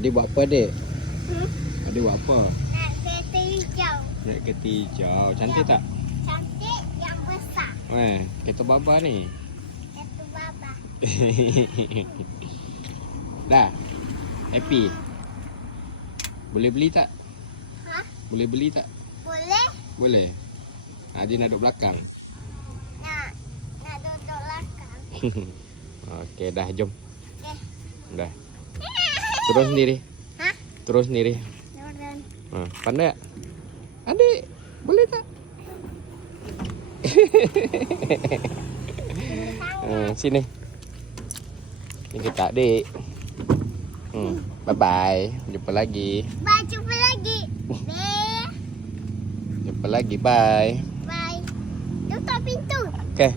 Adik buat apa, Dek? Hmm? Adik buat apa? Nak kereta hijau. Naik kereta hijau. Cantik tak? Cantik yang besar. Kereta baba ni. Kereta baba. Dah? Happy? Boleh beli tak? Ha? Boleh beli tak? Boleh? Boleh. Adik nak duduk belakang. Nak duduk belakang. Okey, dah jom. Okey. Dah. Terus sendiri. Ha? Terus sendiri. Turun. Pandai tak? Adik, boleh tak? Sini. Ni kita adik. Bye-bye. Jumpa lagi. Bye, jumpa lagi. Bye. Jumpa lagi. Bye. Bye. Tutup pintu. Okay.